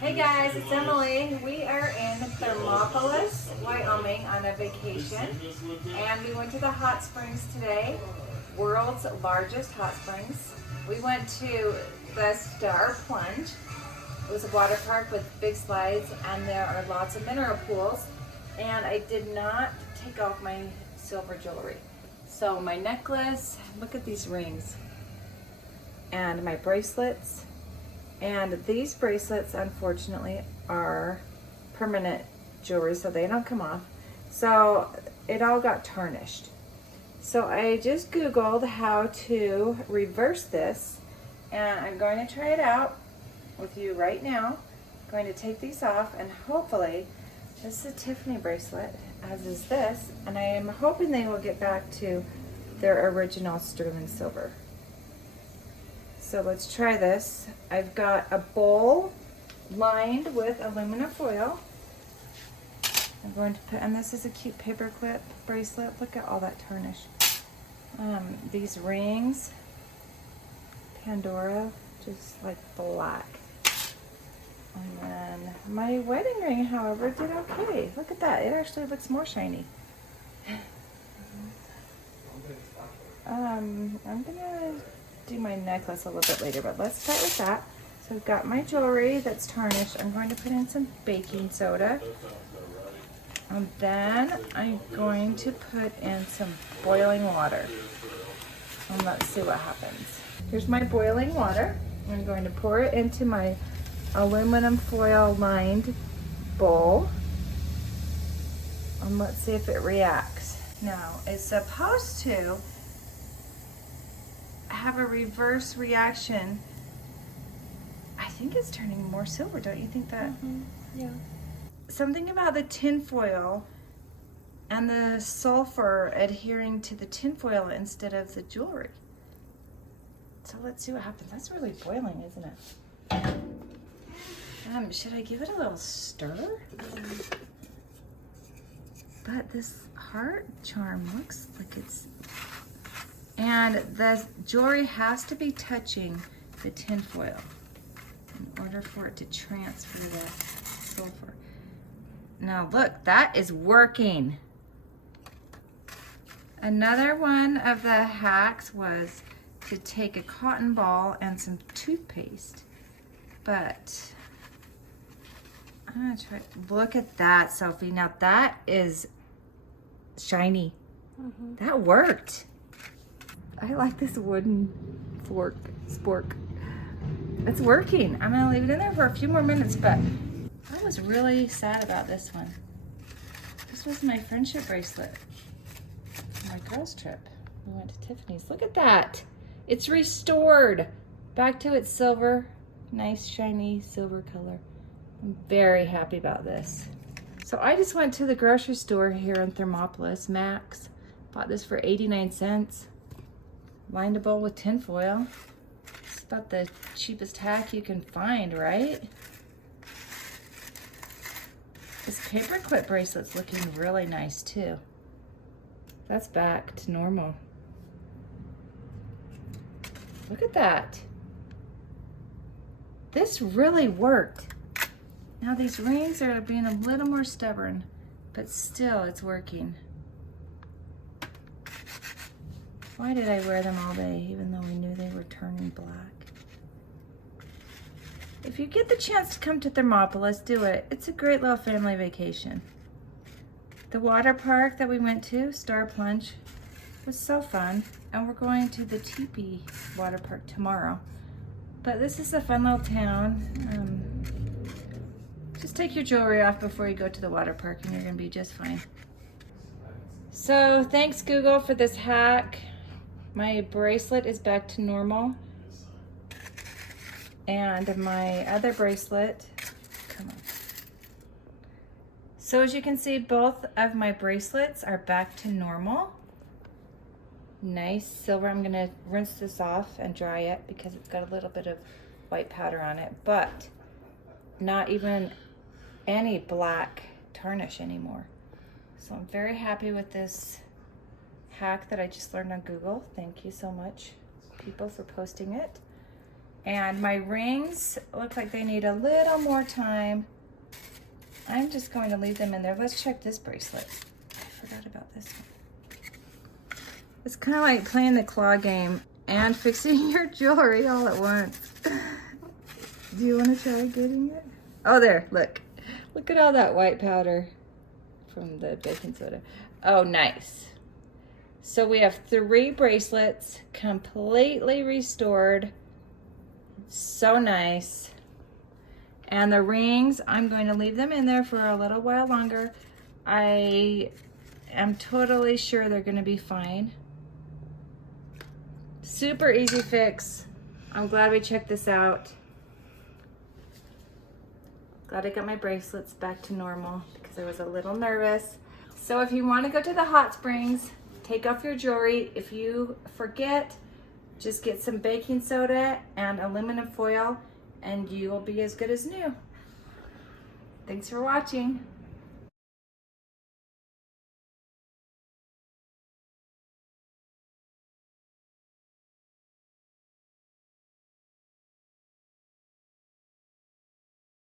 Hey guys, it's Emily. We are in Thermopolis, Wyoming on a vacation, and we went to the hot springs today, world's largest hot springs. We went to the Star Plunge. It was a water park with big slides, and there are lots of mineral pools, and I did not take off my silver jewelry. So my necklace, look at these rings, and my bracelets. And these bracelets, unfortunately, are permanent jewelry, so they don't come off. So it all got tarnished. So I just Googled how to reverse this, and I'm going to try it out with you right now. I'm going to take these off, and hopefully, this is a Tiffany bracelet, as is this, and I am hoping they will get back to their original sterling silver. So let's try this. I've got a bowl lined with aluminum foil. I'm going to put, and this is a cute paperclip bracelet. Look at all that tarnish. These rings, Pandora, just like black. And then my wedding ring, however, did okay. Look at that. It actually looks more shiny. I'm gonna do my necklace a little bit later, but let's start with that. So I've got my jewelry that's tarnished. I'm going to put in some baking soda. And then I'm going to put in some boiling water. And let's see what happens. Here's my boiling water. I'm going to pour it into my aluminum foil lined bowl. And let's see if it reacts. Now, it's supposed to have a reverse reaction. I think it's turning more silver, don't you think that? Yeah. Something about the tin foil and the sulfur adhering to the tin foil instead of the jewelry. So let's see what happens. That's really boiling, isn't it? Should I give it a little stir? But this heart charm looks like it's, and the jewelry has to be touching the tin foil in order for it to transfer the sulfur. Now look, that is working. Another one of the hacks was to take a cotton ball and some toothpaste. But I'm gonna try, look at that, Sophie. Now that is shiny. That worked. I like this wooden spork. It's working. I'm gonna leave it in there for a few more minutes, but I was really sad about this one. This was my friendship bracelet on my girls trip. We went to Tiffany's. Look at that. It's restored back to its silver, nice shiny silver color. I'm very happy about this. So I just went to the grocery store here in Thermopolis, Max. Bought this for 89 cents. Lined a bowl with tin foil. It's about the cheapest hack you can find, right? This paperclip bracelet's looking really nice too. That's back to normal. Look at that. This really worked. Now these rings are being a little more stubborn, but still it's working. Why did I wear them all day, even though we knew they were turning black? If you get the chance to come to Thermopolis, do it. It's a great little family vacation. The water park that we went to, Star Plunge, was so fun. And we're going to the Teepee water park tomorrow. But this is a fun little town. Just take your jewelry off before you go to the water park and you're gonna be just fine. So thanks Google for this hack. My bracelet is back to normal. And my other bracelet, come on. So as you can see, both of my bracelets are back to normal. Nice silver. I'm gonna rinse this off and dry it because it's got a little bit of white powder on it, but not even any black tarnish anymore. So I'm very happy with this hack that I just learned on Google. Thank you so much, people, for posting it. And my rings look like they need a little more time. I'm just going to leave them in there. Let's check this bracelet. I forgot about this one. It's kind of like playing the claw game and fixing your jewelry all at once. Do you want to try getting it? Oh, there, look. Look at all that white powder from the baking soda. Oh, nice. So we have 3 bracelets completely restored. So nice. And the rings, I'm going to leave them in there for a little while longer. I am totally sure they're going to be fine. Super easy fix. I'm glad we checked this out. Glad I got my bracelets back to normal because I was a little nervous. So if you want to go to the hot springs, take off your jewelry. If you forget, just get some baking soda and aluminum foil and you will be as good as new. Thanks for watching.